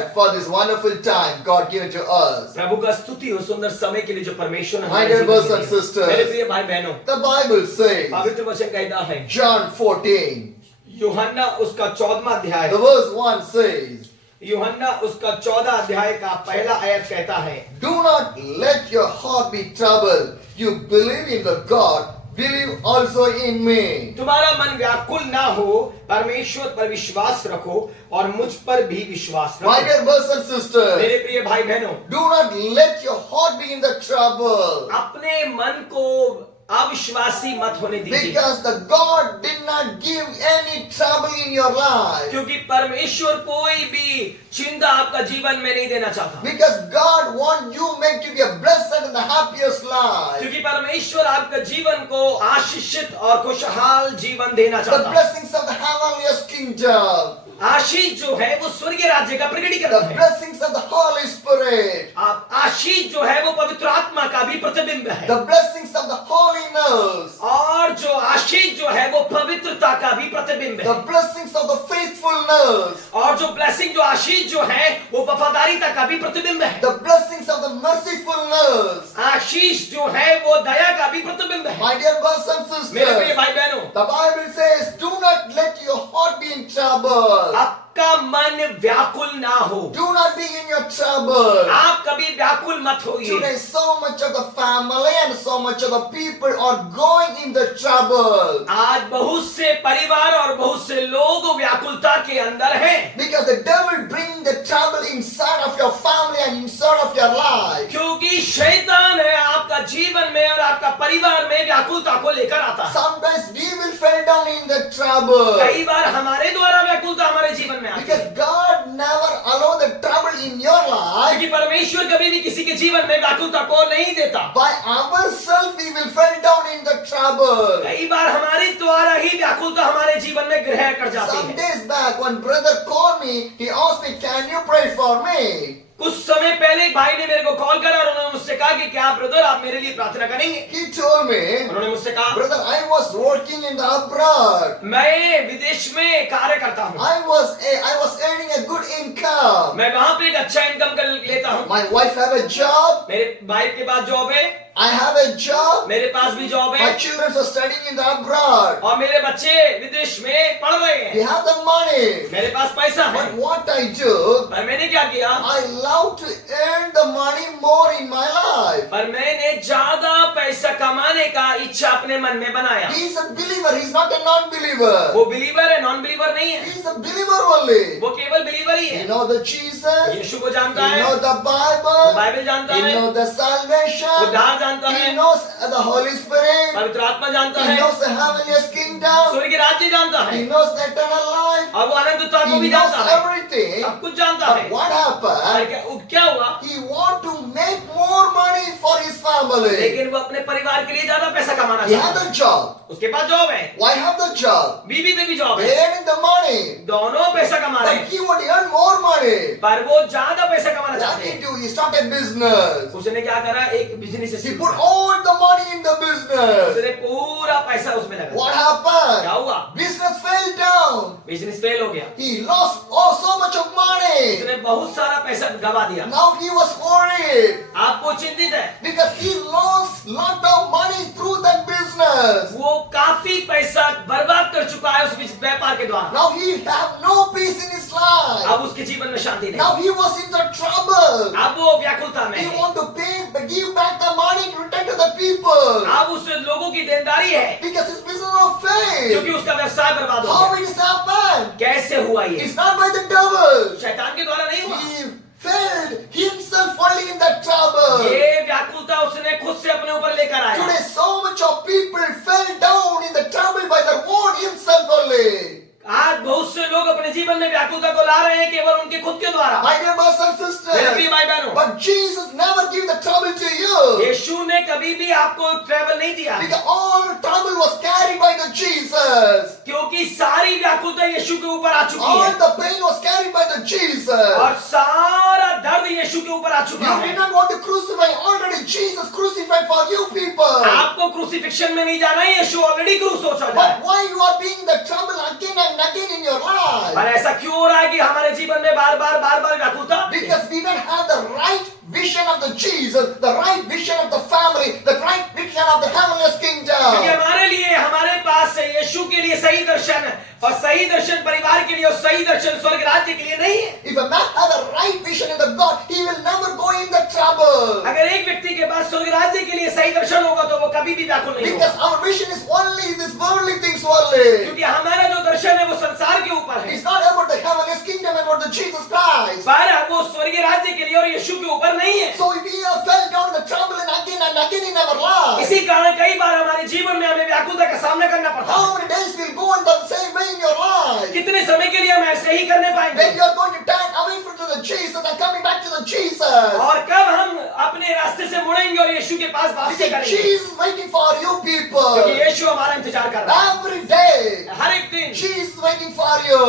Lord for this wonderful time God given to us. प्रभु का स्तुति हो सुंदर समय के लिए जो परमेश्वर ने My हमारे dear जीवन brothers में and दिया। sisters, मेरे प्रिय भाई बहनों, The Bible says, पवित्र वचन कहता है, John 14, यूहन्ना उसका 14वां अध्याय, the verse 1 says, यूहन्ना उसका 14 अध्याय का पहला आयत कहता है, Do not let your heart be troubled. You believe in the God, believe also in me. तुम्हारा मन व्याकुल ना हो, परमेश्वर पर विश्वास रखो और मुझ पर भी विश्वास My रखो। dear brothers and sisters, मेरे प्रिय भाई बहनों, do not let your heart be in the trouble. अपने मन को अविश्वासी मत होने दीजिए, Because the God did not give any trouble in your life. क्योंकि परमेश्वर कोई भी चिंता आपका जीवन में नहीं देना चाहता, Because God wants you make you be a blessed and the happiest life. क्योंकि परमेश्वर आपका जीवन को आशीषित और खुशहाल जीवन देना The चाहता है। blessings of the heavenliest kingdom. आशीष जो है वो स्वर्गीय राज्य का प्रकटीकरण The है। blessings of the Holy Spirit. आप आशीष जो है वो पवित्र आत्मा का भी प्रतिबिंब है, The blessings of the holiness. और जो आशीष जो है वो पवित्रता का भी प्रतिबिंब The है, blessings of the faithfulness. और जो ब्लेसिंग जो आशीष जो है वो वफादारीता का भी प्रतिबिंब है। The blessings of the mercifulness. आशीष जो है वो दया का भी प्रतिबिंब है। My dear brothers and मेरे प्रिय sisters, भाई बहनों, the Bible says, do not let your heart be in trouble. आपका मन व्याकुल ना हो, Do not be in your trouble. आप कभी व्याकुल मत होइए। Today, so much of the family and so much of the people are going in the trouble. आज बहुत से परिवार और बहुत से लोग व्याकुलता के अंदर हैं, Because the devil bring the trouble inside of your family and inside of your life. क्योंकि शैतान है आपका जीवन में और आपका परिवार में व्याकुलता को लेकर आता है। Sometimes we will fall down in the trouble. कई बार हमारे द्वारा व्याकुलता हमारे जीवन में आती Because है, God never allow the trouble in your life. क्योंकि परमेश्वर कभी भी किसी के जीवन में व्याकुलता को नहीं देता। By ourselves we will fall down in the trouble. कई बार हमारे द्वारा ही व्याकुलता हमारे जीवन में ग्रहण कर जाती Some है। days back, one brother called me. He asked me, "Can you pray for me?" कुछ समय पहले एक भाई ने मेरे को कॉल करा और उन्होंने मुझसे कहा कि क्या ब्रदर आप मेरे लिए प्रार्थना करेंगे। He told me, उन्होंने मुझसे कहा, "Brother, I was working in the abroad. मैं विदेश में कार्य करता हूँ, I was earning a good income. मैं वहां पे एक अच्छा इनकम कर लेता हूँ, My wife have a job. मेरे वाइफ के पास जॉब है, I have a job. मेरे पास भी जॉब है, My children are studying in the abroad. और मेरे बच्चे विदेश में पढ़ रहे They हैं, have the money. मेरे पास पैसा है। But what I do, पर मैंने क्या किया, I love to earn the money more in my life." पर मैंने ज्यादा पैसा कमाने का इच्छा अपने मन में बनाया। He is a believer. He is not a non-believer. वो बिलीवर है, नॉन बिलीवर नहीं है, He is a believer only. वो केवल बिलीवर ही You है। know the Jesus. यीशु को जानता You है, know the वो Bible. बाइबल जानता He है, knows the वो salvation. उद्धार जानता He है, knows the Holy Spirit. पवित्र आत्मा जानता He है, knows the heavenliest kingdom. स्वर्ग के राज्य जानता है, He knows the eternal life. और वो अनंतता को He भी knows जानता है, everything. सब कुछ जानता But है। what और happened? क्या हुआ, He want to make more money for his family. लेकिन वो अपने परिवार के लिए ज्यादा पैसा कमाना He had चाहता the है। job. उसके पास जॉब है, Why have the job? बीवी पे भी जॉब They है, earning the money. दोनों पैसा कमा रहे But हैं, he want to earn more money. पर वो ज्यादा पैसा कमाना What चाहते did he हैं। do? He started business. उसने क्या करा, एक business He put all the money in the business. उसने पूरा पैसा उसमें लगा। What क्या happened? हुआ, Business fell down. Business fail हो गया, He lost so much of money. उसने बहुत सारा पैसा गवा दिया। Now he was worried आपको चिंतित है, because he lost lot of money through that business. वो काफी पैसा बर्बाद कर चुका है उस व्यापार के द्वारा। Now he have no peace in his life. अब उसके जीवन में शांति नहीं, Now he was in the trouble. अब वो व्याकुलता में He है, want to give back the money to return to the people अब उस लोगों की देनदारी है, because his business of faith. क्योंकि उसका व्यवसाय बर्बाद हो How गया। it has happened? कैसे हुआ ये, It's not by the devil. शैतान के द्वारा नहीं हुआ, He fell himself only in that trouble. ये व्याकुलता उसने खुद से अपने ऊपर लेकर आया। Today so much of people fell down in the trouble by their own himself only. आज बहुत से लोग अपने जीवन में व्याकुलता को ला रहे हैं केवल उनके खुद के द्वारा। My dear brothers and मेरे sisters, प्रिय भाई बहनों, but Jesus never gave the trouble to you. यीशु ने कभी भी आपको ट्रैवल नहीं दिया, Because all trouble was carried by the Jesus. क्योंकि सारी व्याकुलता यीशु के ऊपर आ चुकी All है the pain was carried by the Jesus. और सारा दर्द यीशु के ऊपर आ चुका You है। did not want to crucify. Already Jesus crucified for you people. आपको क्रूसिफिक्शन में नहीं जाना है, यीशु ऑलरेडी क्रूस हो चुका है। But why you are being the trouble again and again in your life? पर ऐसा क्यों हो रहा है कि हमारे जीवन में बार बार व्याकुलता? Because we don't have the right vision of the Jesus, the right vision of the family, the right vision of the heavenly क्योंकि kingdom. हमारे लिए, हमारे पास यीशु के लिए सही दर्शन और सही दर्शन परिवार के लिए और सही दर्शन स्वर्ग राज्य के लिए नहीं है। If a man has the right vision in the God, he will never go in the trouble. अगर एक व्यक्ति के पास स्वर्ग राज्य के लिए सही दर्शन होगा तो वो कभी भी व्याकुल नहीं होगा। Because our vision is only this worldly things only. क्योंकि हमारा जो दर्शन है वो संसार के ऊपर है, It's not about the heavenly kingdom, about the Jesus Christ. पर वो स्वर्गीय राज्य के लिए और यीशु के ऊपर नहीं है। So if we have fell down in the trouble and again in our life, इसी कारण कई बार हमारे जीवन में हमें व्याकुलता का सामना करना पड़ता है। how many days will go on the same way in your life? कितने समय के लिए हम ऐसे ही करने पाएंगे? When you are going to turn away from the Jesus and coming back to the Jesus. और कब हम अपने रास्ते से मुड़ेंगे और यीशु के पास वापसी Because करेंगे? Jesus is waiting for you people. क्योंकि यीशु हमारा इंतजार कर रहा है। Every day, हर एक दिन Jesus is waiting for you.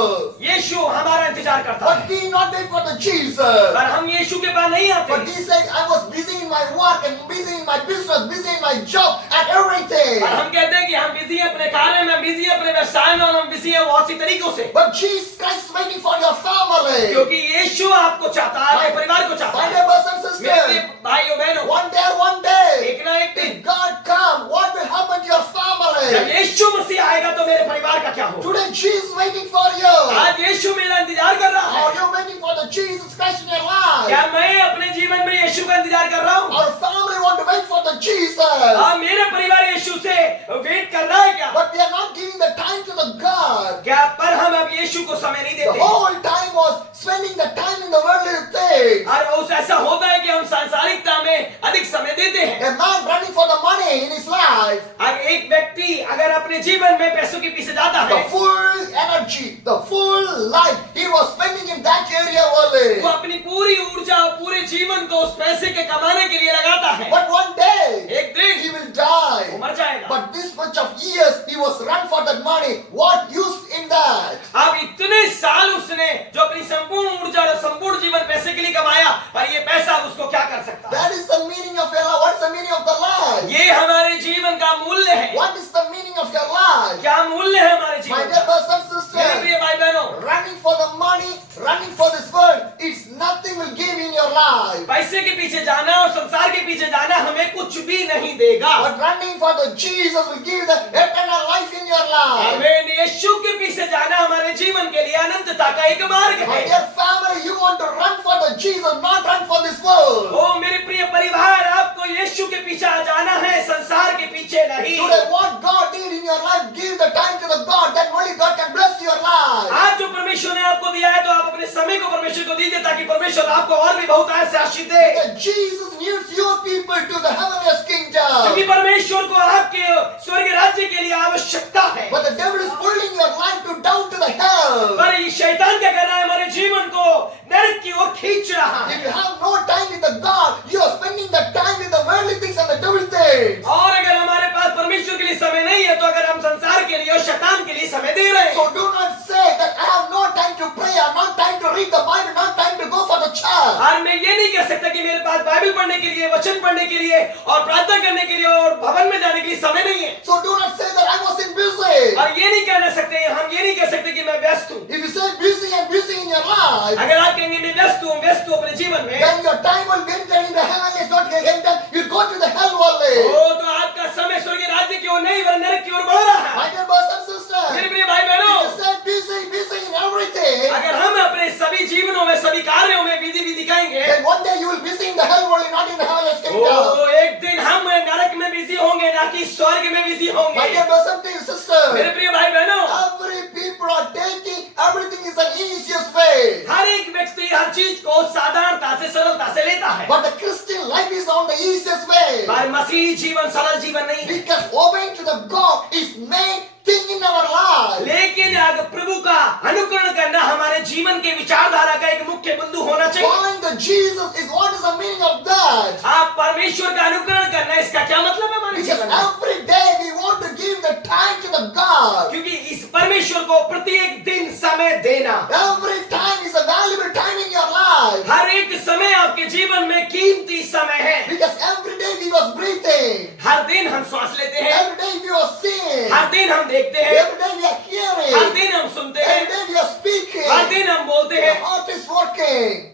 यीशु हमारा इंतजार करता But है। we not wait for the Jesus. पर हम यीशु के पास नहीं But आते। he said, I was busy in my work and busy in my business, busy in my job and everything. और हम कहते हैं कि हम बिजी हैं अपने कार्य में, बिजी हैं अपने व्यवसाय में और हम बिजी हैं बहुत सी तरीकों से। But Jesus Christ is waiting for your family. क्योंकि यीशु आपको चाहता है, आपके परिवार को चाहता My है। dear brothers and मेरे प्रिय sisters, भाइयों बहनों, one day, एक ना एक दिन if God come, what will happen to your जब family? यीशु मसीह आएगा तो मेरे परिवार का क्या होगा? Today Jesus is waiting for you. आज यीशु मेरा इंतजार कर रहा है। Are you waiting for the Jesus Christ in your life? क्या मैं अपने जीवन में यीशु का इंतजार कर रहा हूँ? Our family want to wait for the Jesus. हाँ, मेरा परिवार यीशु से वेट कर रहा है क्या? But we are not giving the time to the God. क्या पर हम अब यीशु को समय नहीं The देते? whole time was spending the time in the worldly things. और उस ऐसा होता है कि हम सांसारिकता में अधिक समय देते हैं। A man running for the money in his life, अब एक व्यक्ति अगर अपने जीवन में पैसों के पीछे जाता the है, full energy, the full life, he was spending in that area only. वो अपनी पूरी ऊर्जा और पूरे जीवन को उस पैसे के कमाने के लिए लगाता है। But one day, एक दिन he will वो die. मर जाएगा। But this much of years, he was run for that money. What use in that? अब इतने साल उसने जो अपनी संपूर्ण ऊर्जा और संपूर्ण जीवन पैसे के लिए कमाया, पर ये पैसा अब उसको क्या कर सकता है? That is the meaning of your life. What is the meaning of the life? ये हमारे जीवन का मूल्य है। What is the meaning of your life? क्या मूल्य है हमारे My जीवन dear का? brothers and मेरे sisters, प्रिय भाई बहनों, running for the money, running for this world, it's nothing will give in your life. पैसे के पीछे जाना और संसार के पीछे जाना हमें कुछ भी नहीं देगा। But running for the Jesus will give the eternal life in your life. हमें यीशु के पीछे जाना हमारे जीवन के लिए अनंतता का एक मार्ग My है। dear family, you want to run for the Jesus, not run for this world. ओ मेरे प्रिय परिवार, आपको यीशु के पीछे जाना है, संसार के पीछे नहीं। Today, what God did in your life, give the time to the God, that only God can bless your life. आज जो परमेश्वर ने आपको दिया है तो आप अपने समय को परमेश्वर को दीजिए ताकि परमेश्वर आपको और भी बहुत ऐसे आशीष दे। That Jesus needs your people to the heavenly क्योंकि kingdom. परमेश्वर को आपके स्वर्ग राज्य के लिए आवश्यकता है। But the devil is pulling your life to down to the hell. पर ये शैतान क्या कर रहा है? हमारे जीवन को नरक की ओर खींच रहा If है। you have no time with the God, you are spending the time with the worldly things and the devil things. और अगर हमारे पास परमेश्वर के लिए समय नहीं है तो अगर हम संसार के लिए और शैतान के लिए समय दे रहे हैं, So do not say that I have no time to pray, I have no time to read the Bible, not time to go for the church. और मैं ये नहीं कह सकता कि मेरे पास बाइबल पढ़ने के लिए, वचन पढ़ने के लिए और प्रार्थना करने के लिए और भवन में जाने के लिए समय नहीं है। So do not say that I was in busy. और ये नहीं कहना सकते, हम ये नहीं कह सकते कि मैं व्यस्त हूँ। If you say busy and busy in your life, अगर आप कहेंगे मैं व्यस्त हूँ अपने जीवन में, then your time will be entered in the heaven is not getting done. You go to the hell only. तो आपका समय स्वर्गीय राज्य की ओर नहीं वरन नरक की ओर बढ़ रहा है। My dear brothers and मेरे sisters, प्रिय भाई बहनों, if you say busy in everything, अगर हम अपने सभी जीवनों में, सभी कार्यों में बिजी कहेंगे, then one day you will be busy in the hell only, not in the heavenly kingdom. तो एक दिन हम नरक में बिजी होंगे, ना कि स्वर्ग में बिजी My होंगे। dear brothers and sisters, मेरे प्रिय भाई बहनों, every people are taking everything is an easiest way. हर एक व्यक्ति हर चीज को साधारणता से, सरलता से लेता है, But the Christian life is on the easiest way. पर मसीही जीवन सरल जीवन नहीं है। Because obeying to the God is main thing in our life. लेकिन अगर प्रभु का अनुकरण करना हमारे जीवन के विचारधारा का एक मुख्य बिंदु होना चाहिए। Following the Jesus is what is the meaning of that? आप परमेश्वर का अनुकरण करना, इसका क्या मतलब है हमारे Because जीवन में? every day we want to give the time to the God. क्योंकि इस परमेश्वर को प्रत्येक दिन समय देना, Every time is a valuable time in your life. हर एक समय आपके जीवन में कीमती समय है। Because every day we was breathing. हर दिन हम सांस लेते हैं, Every day we was seeing. हर दिन हम देखते हैं, Every day we are her hearing. दिन हम सुनते हैं, Every day we are speaking. हर दिन हम बोलते The हैं, heart is working.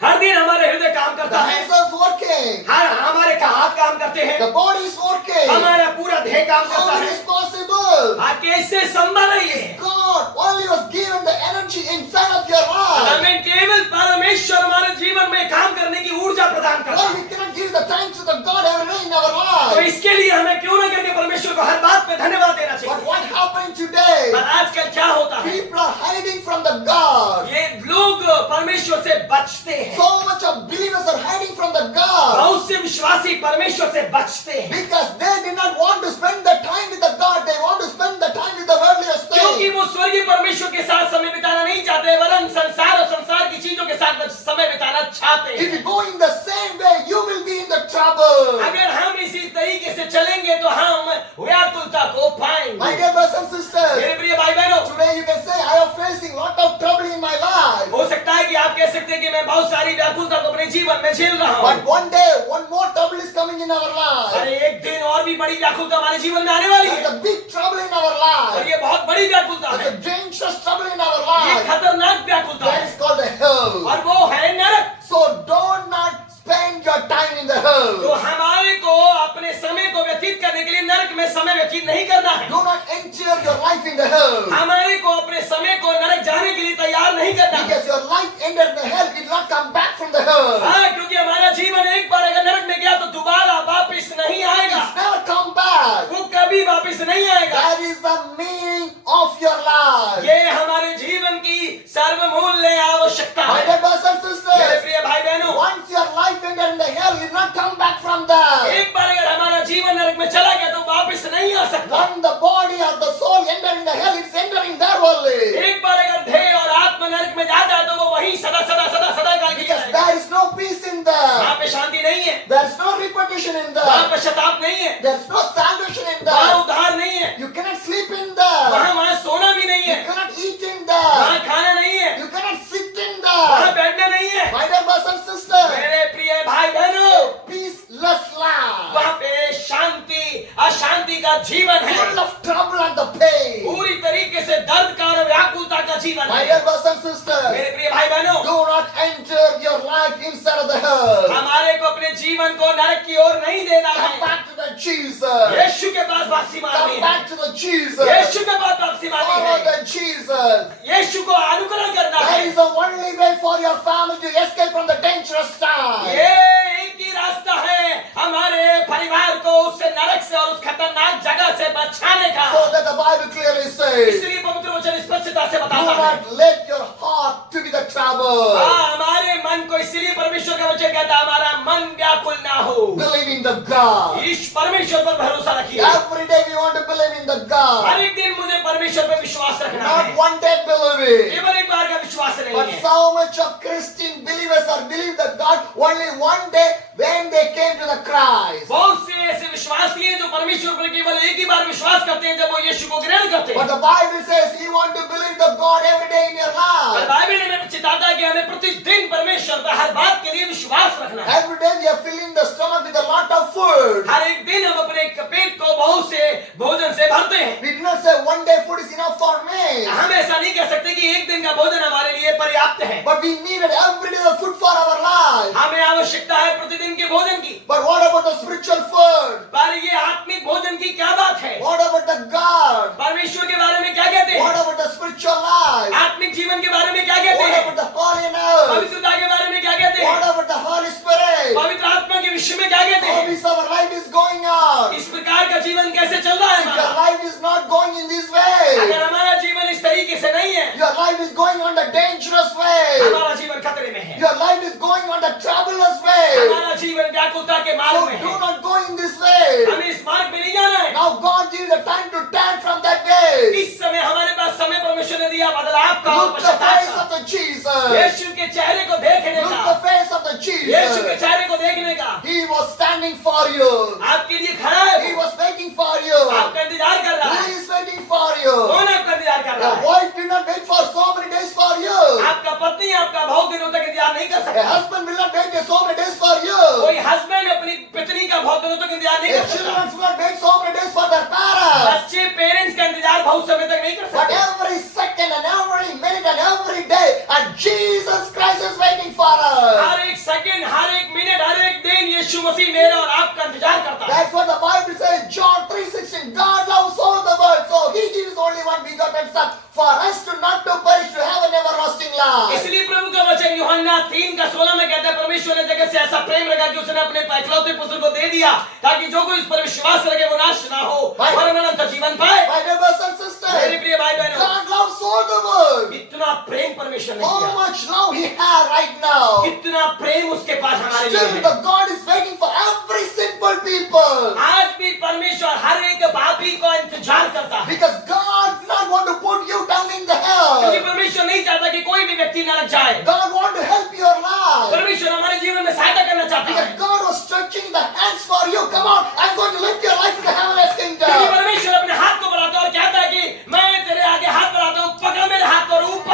हर दिन हमारे हृदय काम The करता है, hands are working. हर हमारे हाथ काम करते हैं, The body is working. हमारा पूरा देह काम करता How it है। is possible? कैसे संभव है ये? God only was given the energy inside of your life. हमें केवल परमेश्वर हमारे जीवन में काम करने की ऊर्जा प्रदान करता Why है। we cannot give the thanks to the God every day in our तो life? इसके लिए हमें क्यों न करके परमेश्वर को हर बात पे धन्यवाद देना But चाहिए। what happened today? पर आजकल क्या होता है? People are hiding from the God. ये लोग परमेश्वर से बचते हैं। So much of believers are hiding from the God बहुत से विश्वासी परमेश्वर से बचते हैं, because they did not want to spend the time with the God. They want to spend the time with the worldliest क्योंकि things. वो स्वर्गीय परमेश्वर के साथ समय बिताना नहीं चाहते, वरन संसार और संसार की चीजों के साथ समय बिताना चाहते If हैं। you go in the same way, you will be in the trouble. अगर हम इसी तरीके से चलेंगे तो हम व्याकुलता को पाएंगे। My dear brothers and sisters, मेरे प्रिय भाई बहनों, today you can say, I am facing lot of trouble in my life. हो सकता है कि आप कह सकते हैं कि मैं बहुत सारी व्याकुलता को अपने जीवन में झेल रहा हूँ, But one day, one more trouble is coming in our life. अरे एक दिन और भी बड़ी व्याकुलता हमारे जीवन में आने वाली There's है, a big trouble in our और life. ये बहुत बड़ी व्याकुलता है। There's a dangerous trouble in our ये life. खतरनाक व्याकुलता That है is called the hell. और वो है नरक। So do not spend your time in the तो hell. हमारे को अपने समय को व्यतीत करने के लिए नरक में समय व्यतीत नहीं करना है। Do not enter your life in the hell. हमारे को अपने समय को नरक जाने के लिए तैयार नहीं करना है। Because your life ended in the hell, it will not come back from the hell. हाँ, क्योंकि हमारा जीवन एक बार अगर नरक में गया तो दोबारा वापस नहीं आएगा, It's never come back. वो कभी वापस नहीं आएगा। That is the meaning of your life. ये हमारे जीवन की सर्वमूल्य आवश्यकता My है। dear brothers and मेरे sisters, प्रिय भाई बहनों, once your life ended in the hell, you will not come back from that. एक बार अगर हमारा जीवन नरक में चला गया तो वापस नहीं आ सकता। When the body or the soul enter in the hell, it's entering there only. एक बार अगर देह और आत्मा नरक में जाता है तो वो वहीं सदा सदा सदा सदा काल के लिए Because रहेगा। there is no peace in there. वहाँ पे शांति नहीं है, There is no repetition in वहाँ there. पश्चाताप नहीं है, There is no salvation in वहाँ there. उद्धार नहीं है, You cannot sleep in there. वहाँ सोना भी नहीं You है, cannot eat in वहाँ there. खाना नहीं है, You cannot sit in वहाँ there. बैठना नहीं है। My dear brothers and sisters, मेरे प्रिय भाई बहनों, a peaceless life, वहाँ पे शांति अशांति का जीवन है, full of trouble and the pain. पूरी तरीके से दर्द का और व्याकुलता का जीवन My है। dear brothers and sisters, मेरे प्रिय भाई बहनों, do not enter your life inside of the hell. हमारे को अपने जीवन को नरक की ओर नहीं देना Come है। back to the Jesus. यीशु के पास वापसी मारनी Come है, back to the Jesus. यीशु के पास वापसी मारनी Follow है, the Jesus. यीशु को अनुकरण करना That है। is the only way for your family to escape from the dangerous time. ये एक ही रास्ता है हमारे परिवार को उससे नरक से और उस खतरनाक जगह से बचाने का। So that the Bible clearly says, इसलिए पवित्र वचन स्पष्टता से do बताता है, not let your heart to be the trouble. हाँ, हमारे मन को, इसलिए परमेश्वर का वचन कहता है हमारा मन व्याकुल ना हो। Believe in the God. ईश परमेश्वर पर भरोसा रखिए। Every day we want to believe in the her God. एक दिन मुझे परमेश्वर पर विश्वास रखना Not है, one day believing. केवल एक बार का विश्वास नहीं But है। so much of Christian believers are believe that God only one day when they came to the Christ. बहुत से ऐसे विश्वासी हैं जो परमेश्वर पर केवल एक ही बार विश्वास करते हैं जब वो यीशु को ग्रहण करते But हैं। the Bible says you want to believe the God every day in your और life. बाइबल हमें चिताता है कि हमें प्रतिदिन परमेश्वर पर हर बात के लिए विश्वास रखना है। Every day we are filling the stomach with a lot of food. हर एक दिन हम अपने पेट को बहुत से भोजन से भरते हैं। We do not say one day food is enough for me. हम ऐसा नहीं कह सकते कि एक दिन का भोजन हमारे लिए पर्याप्त है। But we needed every day the food for our life. हमें आवश्यकता है प्रतिदिन के भोजन की। But what about the spiritual food? पर ये आत्मिक भोजन की क्या बात है? What about the God? परमेश्वर के बारे में क्या कहते What हैं? about the spiritual life? आत्मिक जीवन के बारे में क्या कहते What हैं? about the holiness? पवित्रता के बारे में क्या कहते What हैं? about the Holy Spirit? पवित्र आत्मा के विषय में क्या कहते How हैं? is our life is going on? इस प्रकार का जीवन कैसे चल रहा है If your हमारा? life is not going in this way, अगर हमारा जीवन इस तरीके से नहीं है, your life is going on the dangerous way. हमारा जीवन खतरे में है, Your life is going on the troublous way. हमारा जीवन व्याकुलता के मार्ग So में do है, not go in this way. हमें इस मार्ग में नहीं जाना है। Now God gives the time to turn from that way. इस समय हमारे पास समय परमेश्वर ने दिया बदलाव का और Look the पश्चाताप face का, of the Jesus. यीशु के चेहरे को देखने Look का, the face of the यीशु के Jesus. चेहरे को देखने का। He was standing for you. आपके लिए खड़ा है He वो, was waiting for you. आपका इंतजार कर रहा Who है। is waiting for you? कौन आपका इंतजार कर रहा Your है? wife did not wait for so many days for you. आपका पत्नी आपका बहुत दिनों तक इंतजार नहीं कर A सकता, husband will not wait so many days Jesus Christ is waiting for us. हर एक सेकंड, हर एक मिनट, हर एक दिन यीशु मसीह मेरा और आपका इंतजार करता है। That's what the Bible says, John 3:16. God loves so the world, so He gives only one begotten Son for us to not to perish, to have an everlasting life. इसलिए प्रभु का वचन यूहन्ना 3:16 में कहता है, परमेश्वर ने जगत से ऐसा प्रेम रखा कि उसने अपने इकलौते पुत्र को दे दिया ताकि जो कोई इस पर विश्वास रखे वो नाश ना हो वरन अनंत जीवन पाए। My dear brothers and मेरे sisters, प्रिय भाई बहनों, God loves so the world. इतना प्रेम परमेश्वर ने How किया, much love He has right now. कितना प्रेम उसके पास हमारे लिए Still, है। the God is waiting for every sinful people. आज भी परमेश्वर हर एक पापी को इंतजार करता है, Because God does not want to put you down in the क्योंकि hell. परमेश्वर नहीं चाहता कि कोई भी व्यक्ति नरक जाए। God wants to help your life. परमेश्वर हमारे जीवन में सहायता करना चाहता Because है। God was stretching the hands for you. Come on, I'm going to lift your life in the